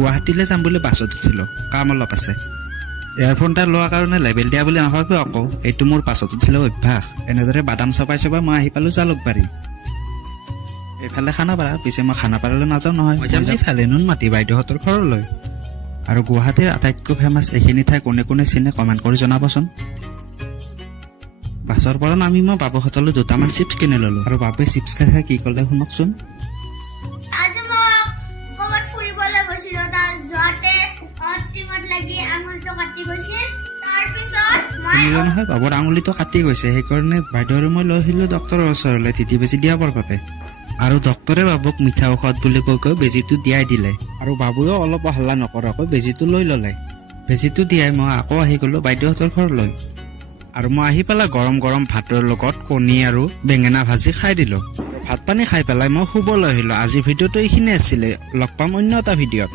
গুৱাহাটীলৈ যাম বুলি বাছত উঠিলোঁ, কাম অলপ আছে। এয়াৰফোন এটা লোৱাৰ কাৰণে লেবেল দিয়া বুলি নাভাবিব আকৌ, এইটো মোৰ পাছত উঠিলে অভ্যাস। এনেদৰে বাদাম চপাই মই আহি পালোঁ জালুকবাৰী। এইফালে খানাপাৰা, পিছে মই খানাপাৰালৈ নাযাওঁ নহয়, মই যাম এইফালে নুনমাটি বাইদেউহঁতৰ ঘৰলৈ। আৰু গুৱাহাটীৰ আটাইতকৈ ফেমাছ এইখিনি ঠাই কোনে কোনে চিনে কমেণ্ট কৰি জনাবচোন। বাছৰ পৰা নামি মই বাবুহঁতলৈ দুটামান চিপছ কিনি ল'লোঁ, আৰু বাবুৱে চিপছ খাই খাই কি ক'লে শুনকচোন। আজি মই ক'ৰবাত ফুৰিবলৈ গৈছিলোঁ, তাৰ যোৱাতে টিঙত লাগি আঙুলিটো কাটি গৈছিল। তাৰপিছত শুনিলে নহয়, বাবুৰ আঙুলিটো কাটি গৈছে, সেইকাৰণে বাইদেউ আৰু মই লৈ আহিলোঁ ডক্তৰৰ ওচৰলৈ টিটি বেজি দিয়াবৰ বাবে। আৰু ডক্তৰে বাবুক মিঠা ঔষধ বুলি কৈ বেজীটো দিয়াই দিলে, আৰু বাবুৱেও অলপ হাল্লা নকৰাকৈ বেজীটো লৈ ল'লে। বেজীটো দিয়াই মই আকৌ আহি গ'লোঁ বাইদেউহঁতৰ ঘৰলৈ। আৰু মই আহি পেলাই গৰম গৰম ভাতৰ লগত কণী আৰু বেঙেনা ভাজি খাই দিলোঁ। ভাত পানী খাই পেলাই মই শুবলৈ আহিলোঁ। আজিৰ ভিডিঅ'টো এইখিনিয়ে আছিলে, লগ পাম অন্য এটা ভিডিঅ'ত।